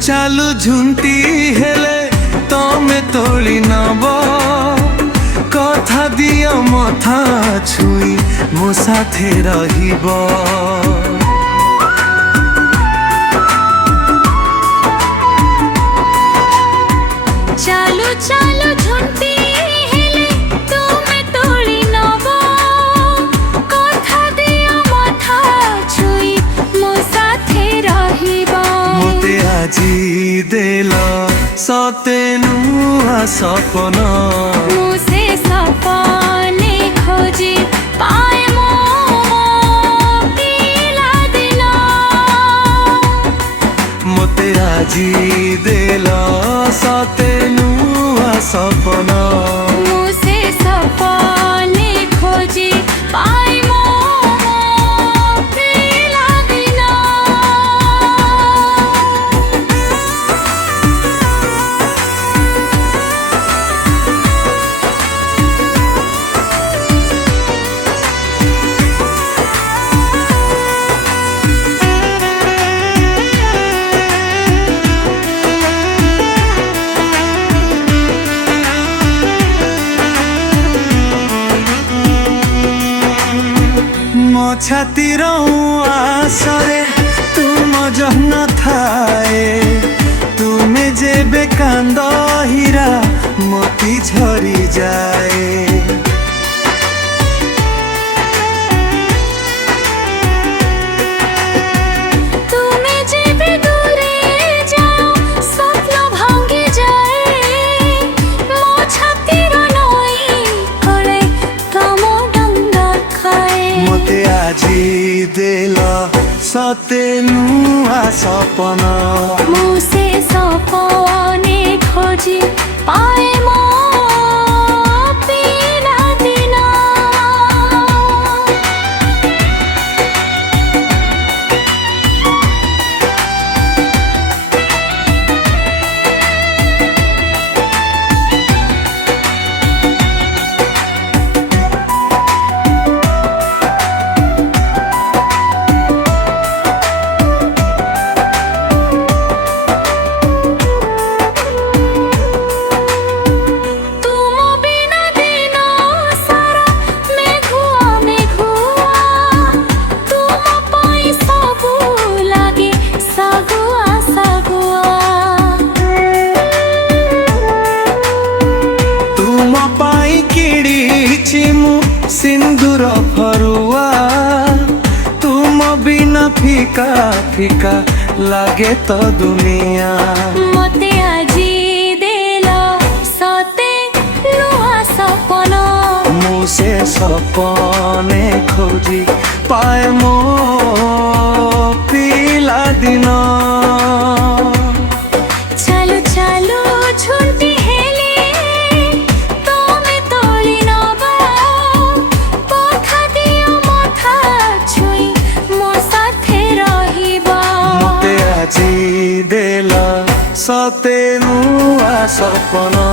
चालू झुंटी हेले तमे तोली नब कथा दिया मथा छुई मो साथे रहिब। चालू चालू झुंटी हेले तमे तोली नब कथा दिया मथा छुई मो साथे रहिब। मोते आजी देल सते नुआ सपना मुझे सपने खोजी पाए मो पिला दिला। मोते आजी देल सते नुआ सपना मुझे सपने खोजी पाए मो पिला दिला। मो छातीर आसरे तुम जहन थाए तुमे जेबे कांद हीरा मोती झरी जाए। तुम्हें जेबे दूरे जाओ स्वप्न भांगे जाए। मो छातीर नई करे तम डंगा खाए। मोते आजी देल सते नुआ सपना मुझे सपने खोजी पाए मो पिला दिला। सिंदूर फरुआ तुम बिना फीका फीका लागे तो दुनिया। मोते आजी देल सते नुआ सपना मुझे सपने खोजी पाए मो पिला दिन। चालू चालू झुंटी हेले तमे तोली नब कथा दिया मथा छुई मो साथे रहिब। मोते आजी देल सते नुआ सपना